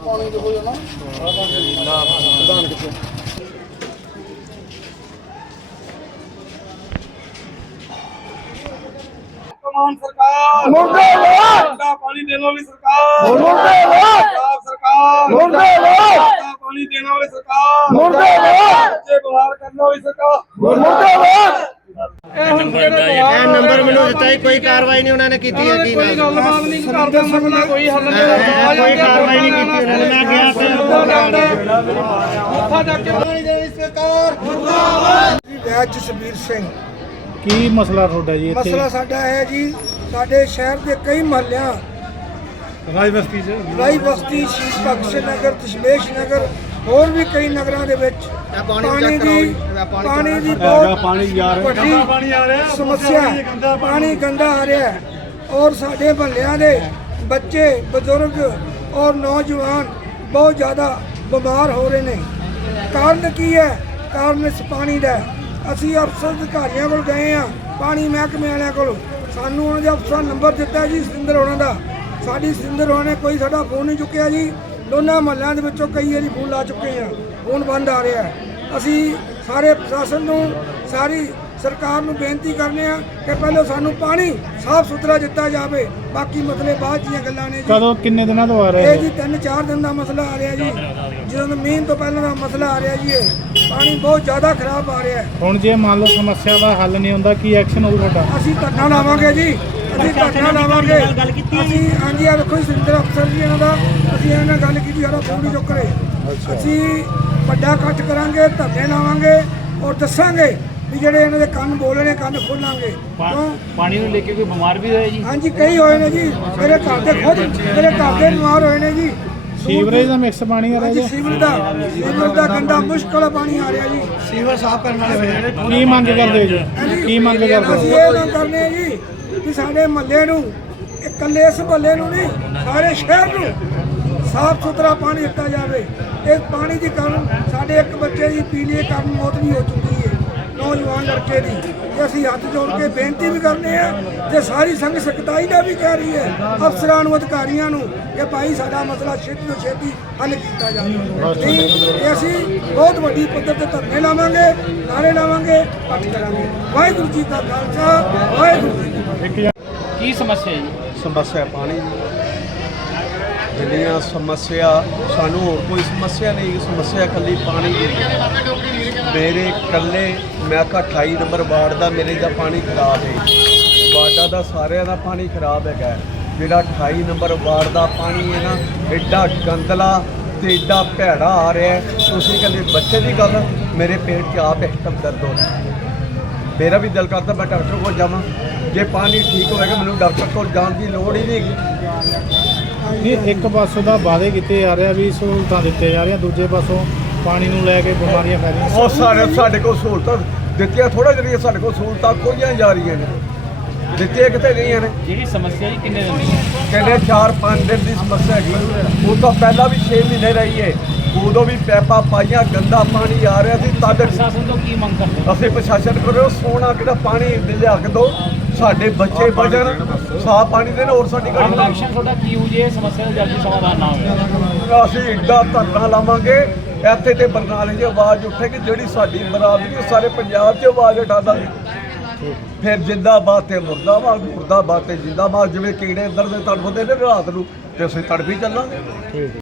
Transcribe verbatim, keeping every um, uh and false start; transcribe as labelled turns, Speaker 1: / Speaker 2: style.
Speaker 1: ਪਾਣੀ ਦੇ ਹੋ ਜਾਣਾ ਨਾ ਪ੍ਰਧਾਨ ਕਿੱਥੇ कमान सरकार मुर्दाबाद पानी देने वाली सरकार मुर्दाबाद सरकार मुर्दाबाद पानी देने वाली सरकार मुर्दाबाद बच्चे बाहर करने वाली सरकार मुर्दाबाद
Speaker 2: नंबर ਮੈਨੂੰ ਦਿੱਤਾ ਹੀ ਕੋਈ ਕਾਰਵਾਈ ਨਹੀਂ ਉਹਨਾਂ ਨੇ ਕੀਤੀ ਹੈ ਕੀ
Speaker 1: ਕੋਈ ਗੱਲਬਾਤ ਨਹੀਂ ਕਰਦੇ ਸਕਦਾ ਕੋਈ ਹੱਲ ਨਹੀਂ
Speaker 2: ਕੋਈ ਕਾਰਵਾਈ ਨਹੀਂ ਕੀਤੀ ਉਹਨਾਂ ਨੇ ਮੈਂ ਗਿਆ ਤੇ
Speaker 1: ਉੱਥਾ ਜਾ ਕੇ ਪਾਣੀ ਦੇਣੀ ਸਰਕਾਰ ਮੁਰਦਾਬਾਦ
Speaker 3: ਜੀ ਵੈਦ ਜਸਬੀਰ ਸਿੰਘ।
Speaker 4: ਕੀ ਮਸਲਾ ਤੁਹਾਡਾ ਜੀ ਇੱਥੇ?
Speaker 3: ਮਸਲਾ ਸਾਡਾ ਹੈ ਜੀ, ਸਾਡੇ ਸ਼ਹਿਰ ਦੇ ਕਈ ਮਹੱਲਿਆਂ
Speaker 4: ਰਾਜ ਬਸਤੀ ਚ
Speaker 3: ਰਾਈ ਬਸਤੀ, ਸ਼ਹੀਦ ਭਗਤ ਸਿੰਘ ਨਗਰ, ਦਸ਼ਮੇਸ਼ ਨਗਰ, ਹੋਰ ਵੀ ਕਈ ਨਗਰਾਂ ਦੇ ਵਿੱਚ ਪਾਣੀ ਦੀ ਪਾਣੀ ਦੀ ਬਹੁਤ
Speaker 4: ਪਾਣੀ ਜਾ ਰਿਹਾ
Speaker 3: ਵੱਡੀ
Speaker 4: ਪਾਣੀ ਆ ਰਿਹਾ
Speaker 3: ਸਮੱਸਿਆ, ਪਾਣੀ ਗੰਦਾ ਆ ਰਿਹਾ ਹੈ ਔਰ ਸਾਡੇ ਮਹੱਲਿਆਂ ਦੇ ਬੱਚੇ, ਬਜ਼ੁਰਗ ਔਰ ਨੌਜਵਾਨ ਬਹੁਤ ਜ਼ਿਆਦਾ ਬਿਮਾਰ ਹੋ ਰਹੇ ਨੇ। ਕਾਰਨ ਕੀ ਹੈ? ਕਾਰਨ ਇਸ ਪਾਣੀ ਦਾ। ਅਸੀਂ ਅਫਸਰ ਅਧਿਕਾਰੀਆਂ ਕੋਲ ਗਏ ਆ, ਪਾਣੀ ਮਹਿਕਮੇ ਵਾਲਿਆਂ ਕੋਲ, ਸਾਨੂੰ ਉਹਨਾਂ ਦੇ ਅਫਸਰ ਨੰਬਰ ਦਿੱਤਾ ਜੀ ਸਿੰਦਰ ਹੋਣਾ ਦਾ। ਸਾਡੀ ਸਿੰਦਰ ਹੋਣਾ ਨੇ ਕੋਈ ਸਾਡਾ ਫੋਨ ਨਹੀਂ ਚੁੱਕਿਆ ਜੀ। ਦੋਨਾਂ ਮਹੱਲਿਆਂ ਦੇ ਵਿੱਚੋਂ ਕਈ ਵਾਰੀ ਫੋਨ ਲਾ ਚੁੱਕੇ ਆ, ਫੋਨ ਬੰਦ ਆ ਰਿਹਾ। ਅਸੀਂ ਸਾਰੇ ਪ੍ਰਸ਼ਾਸਨ ਨੂੰ, ਸਾਰੀ ਸਰਕਾਰ ਨੂੰ ਬੇਨਤੀ ਕਰਨੇ ਆ ਕਿ ਪਹਿਲਾਂ ਸਾਨੂੰ ਪਾਣੀ ਸਾਫ਼ ਸੁਥਰਾ ਦਿੱਤਾ ਜਾਵੇ, ਬਾਕੀ ਮਸਲੇ ਬਾਅਦ ਦੀਆਂ ਗੱਲਾਂ ਨੇ ਜੀ।
Speaker 4: ਕਦੋਂ ਕਿੰਨੇ ਦਿਨਾਂ ਤੋਂ ਆ ਰਿਹਾ
Speaker 3: ਇਹ ਜੀ ਤਿੰਨ ਚਾਰ ਦਿਨ ਦਾ ਮਸਲਾ ਆ ਰਿਹਾ ਜੀ, ਜਦੋਂ ਮੀਂਹ ਤੋਂ ਪਹਿਲਾਂ ਦਾ ਮਸਲਾ ਆ ਰਿਹਾ ਜੀ। ਇਹ ਪਾਣੀ ਬਹੁਤ ਜ਼ਿਆਦਾ ਖਰਾਬ ਆ ਰਿਹਾ ਹੈ।
Speaker 4: ਹੁਣ ਜੇ ਮੰਨ ਲਓ ਸਮੱਸਿਆ ਦਾ ਹੱਲ ਨਹੀਂ ਹੁੰਦਾ, ਕੀ ਐਕਸ਼ਨ ਹੋਊ ਤੁਹਾਡਾ?
Speaker 3: ਅਸੀਂ ਧਰਨਾ ਲਾਵਾਂਗੇ ਜੀ, ਅਸੀਂ ਧਰਨਾ ਲਾਵਾਂਗੇ। ਅਸੀਂ ਹਾਂਜੀ ਆ ਵੇਖੋ ਸਿੰਦਰ ਅਫਸਰ ਜੀ ਇਹਨਾਂ ਦਾ, ਅਸੀਂ ਇਹਨਾਂ ਨਾਲ ਗੱਲ ਕੀਤੀ, ਸਾਡਾ ਫੋਨ ਨਹੀਂ ਚੁੱਕ ਰਹੇ। ਅਸੀਂ ਵੱਡਾ ਇਕੱਠ ਕਰਾਂਗੇ, ਧਰਨੇ ਲਾਵਾਂਗੇ ਔਰ ਦੱਸਾਂਗੇ ਵੀ ਜਿਹੜੇ ਇਹਨਾਂ ਦੇ ਕੰਨ ਬੋਲਣੇ ਕੰਨ ਖੋਲਾਂਗੇ। ਕਿਉਂ
Speaker 4: ਪਾਣੀ ਨੂੰ ਲੈ ਕੇ ਕੋਈ ਬਿਮਾਰ ਵੀ ਹੋਇਆ ਜੀ?
Speaker 3: ਹਾਂਜੀ ਕਈ ਹੋਏ ਨੇ ਜੀ, ਮੇਰੇ ਘਰ ਦੇ ਖੁਦ ਮੇਰੇ ਘਰ ਦੇ ਬਿਮਾਰ ਹੋਏ ਨੇ ਜੀ।
Speaker 4: ਸੀਵਰੇਜ ਦਾ ਮਿਕਸ ਪਾਣੀ ਆ ਰਿਹਾ
Speaker 3: ਹਾਂਜੀ
Speaker 4: ਜੀ?
Speaker 3: ਸੀਵਰ ਦਾ ਸੀਵਰ ਦਾ ਗੰਦਾ ਮੁਸ਼ਕਲ ਪਾਣੀ ਆ ਰਿਹਾ ਜੀ। ਸੀਵਰ ਸਾਫ਼ ਕਰਨ ਵਾਲੇ ਹੋਏ
Speaker 4: ਕੀ ਮੰਗ ਕਰਦੇ ਹੋ ਜੀ? ਕੀ ਮੰਗ ਕਰਦੇ
Speaker 3: ਅਸੀਂ
Speaker 4: ਹੋ?
Speaker 3: ਇਹ ਮੰਗ ਕਰਨੇ ਆ ਜੀ ਵੀ ਸਾਡੇ ਮਹੱਲੇ ਨੂੰ, ਇਕੱਲੇ ਇਸ ਮਹੱਲੇ ਨੂੰ ਨਹੀਂ, ਸਾਰੇ ਸ਼ਹਿਰ ਨੂੰ ਸਾਫ਼ ਸੁਥਰਾ ਪਾਣੀ ਦਿੱਤਾ ਜਾਵੇ। ਇਸ ਪਾਣੀ ਦੇ ਕਾਰਨ ਸਾਡੇ ਇੱਕ ਬੱਚੇ ਦੀ ਪੀਲੀਏ ਕਾਰਨ ਮੌਤ ਵੀ ਹੋ ਚੁੱਕੀ ਹੈ, ਨੌਜਵਾਨ ਲੜਕੇ ਦੀ। ਤੇ ਅਸੀਂ ਹੱਥ ਜੋੜ ਕੇ ਬੇਨਤੀ ਵੀ ਕਰਨੇ ਆ ਤੇ ਸਾਰੀ ਸੰਗ ਸਖਤਾਈ ਦਾ ਵੀ ਕਹਿ ਰਹੀ ਹੈ ਅਫਸਰਾਂ ਨੂੰ, ਅਧਿਕਾਰੀਆਂ ਨੂੰ ਕਿ ਭਾਈ ਸਾਡਾ ਮਸਲਾ ਛੇਤੀ ਤੋਂ ਛੇਤੀ ਹੱਲ ਕੀਤਾ ਜਾਵੇ। ਨਹੀਂ ਤੇ ਅਸੀਂ ਬਹੁਤ ਵੱਡੀ ਪੱਧਰ ਤੇ ਧਰਨੇ ਲਾਵਾਂਗੇ, ਨਾਰੇ ਲਾਵਾਂਗੇ, ਇਕੱਠ ਕਰਾਂਗੇ। ਵਾਹਿਗੁਰੂ ਜੀ ਦਾ ਖਾਲਸਾ, ਵਾਹਿਗੁਰੂ ਜੀ ਕੀ ਫਤਿਹ।
Speaker 4: ਕੀ ਸਮੱਸਿਆ ਜੀ?
Speaker 1: ਸਮੱਸਿਆ ਪਾਣੀ ਦੀ। ਜਿੰਨੀਆਂ ਸਮੱਸਿਆ ਸਾਨੂੰ ਹੋਰ ਕੋਈ ਸਮੱਸਿਆ ਨਹੀਂ, ਸਮੱਸਿਆ ਇਕੱਲੀ ਪਾਣੀ ਦੀ। ਮੇਰੇ ਇਕੱਲੇ ਮੈਂ ਕਿਹਾ ਅਠਾਈ ਨੰਬਰ ਵਾਰਡ ਦਾ ਮੇਰੇ ਦਾ ਪਾਣੀ ਖਰਾਬ ਹੈ, ਵਾਰਡਾਂ ਦਾ ਸਾਰਿਆਂ ਦਾ ਪਾਣੀ ਖਰਾਬ ਹੈਗਾ। ਜਿਹੜਾ ਅਠਾਈ ਨੰਬਰ ਵਾਰਡ ਦਾ ਪਾਣੀ ਹੈ ਨਾ, ਐਡਾ ਗੰਦਲਾ ਤੇ ਐਡਾ ਭੈੜਾ ਆ ਰਿਹਾ। ਤੁਸੀਂ ਕਹਿੰਦੇ ਬੱਚੇ ਦੀ ਗੱਲ, ਮੇਰੇ ਪੇਟ 'ਚ ਆਪ ਇੱਕਦਮ ਦਰਦ ਹੋ ਰਿਹਾ। ਮੇਰਾ ਵੀ ਦਿਲ ਕਰਦਾ ਮੈਂ ਡਾਕਟਰ ਕੋਲ ਜਾਵਾਂ, ਜੇ ਪਾਣੀ ਠੀਕ ਹੋਵੇਗਾ ਮੈਨੂੰ ਡਾਕਟਰ ਕੋਲ ਜਾਣ ਦੀ ਲੋੜ ਹੀ ਨਹੀਂ ਹੈਗੀ।
Speaker 4: ਇਹ ਇੱਕ ਪਾਸੋਂ ਦਾ ਵਾਅਦੇ ਕੀਤੇ ਜਾ ਰਿਹਾ ਵੀ ਸਹੂਲਤਾਂ ਦਿੱਤੇ ਜਾ ਰਹੀਆਂ, ਦੂਜੇ ਪਾਸੋਂ ਪਾਣੀ ਨੂੰ ਲੈ ਕੇ ਬਿਮਾਰੀਆਂ ਫੈਲ ਰਹੀਆਂ।
Speaker 1: ਉਹ ਸਾਡੇ ਸਾਡੇ ਕੋਲ ਸਹੂਲਤਾਂ ਦਿੱਤੀਆਂ ਥੋੜਾ ਜਿਹੜੀਆਂ ਸਾਡੇ ਕੋਲ ਸਹੂਲਤਾਂ ਖੋਈਆਂ ਜਾ ਰਹੀਆਂ ਨੇ, ਦਿੱਤੀਆਂ ਕਿਤੇ ਗਈਆਂ ਨੇ।
Speaker 4: ਜਿਹੜੀ ਸਮੱਸਿਆ ਜੀ ਕਿੰਨੇ ਦਿਨ ਦੀ ਹੈ?
Speaker 1: ਕਹਿੰਦੇ ਚਾਰ ਪੰਜ ਦਿਨ ਦੀ ਸਮੱਸਿਆ ਹੈਗੀ, ਉਹ ਤੋਂ ਪਹਿਲਾਂ ਵੀ ਛੇ ਮਹੀਨੇ ਰਹੀ ਹੈ। ਉਦੋਂ ਵੀ ਪੈਪਾਂ ਪਾਈਆਂ, ਗੰਦਾ ਪਾਣੀ ਆ ਰਿਹਾ ਸੀ। ਤਦ
Speaker 4: ਪ੍ਰਸ਼ਾਸਨ ਤੋਂ ਕੀ ਮੰਗ ਕਰਦੇ?
Speaker 1: ਅਸੀਂ ਪ੍ਰਸ਼ਾਸਨ ਕੋਲੋਂ ਸੋਹਣਾ ਕਿਹੜਾ ਪਾਣੀ ਲਿਆ ਕੇ ਦਿਓ, ਸਾਡੇ ਬੱਚੇ ਬਚਣ, ਸਾਫ਼ ਪਾਣੀ ਦੇਣ। ਹੋਰ ਸਾਡੀ ਗੱਲ
Speaker 4: ਐਕਸ਼ਨ ਤੁਹਾਡਾ ਕੀ ਹੋ ਜੇ ਸਮੱਸਿਆ ਦਾ ਜਲਦੀ ਸਮਾਧਾਨ ਨਾ ਹੋਵੇ?
Speaker 1: ਅਸੀਂ ਇੱਡਾ ਧਰਨਾ ਲਾਵਾਂਗੇ ਇੱਥੇ ਤੇ ਬਰਨਾਲੇ 'ਚ ਆਵਾਜ਼ ਉੱਠੇਗੀ, ਜਿਹੜੀ ਸਾਡੀ ਬਰਾਬਰੀ ਉਹ ਸਾਰੇ ਪੰਜਾਬ 'ਚ ਆਵਾਜ਼ ਉਠਾ ਦਾਂਗੇ। ਫਿਰ ਜਿੰਦਾਬਾਦ ਤੇ ਮੁਰਦਾਬਾਦ, ਮੁਰਦਾਬਾਦ ਤੇ ਜਿੰਦਾਬਾਦ। ਜਿਵੇਂ ਕੀੜੇ ਅੰਦਰ ਦੇ ਤੜਫਦੇ ਨੇ ਰਾਤ ਨੂੰ, ਤੇ ਅਸੀਂ ਤੜਫੀ ਚੱਲਾਂਗੇ।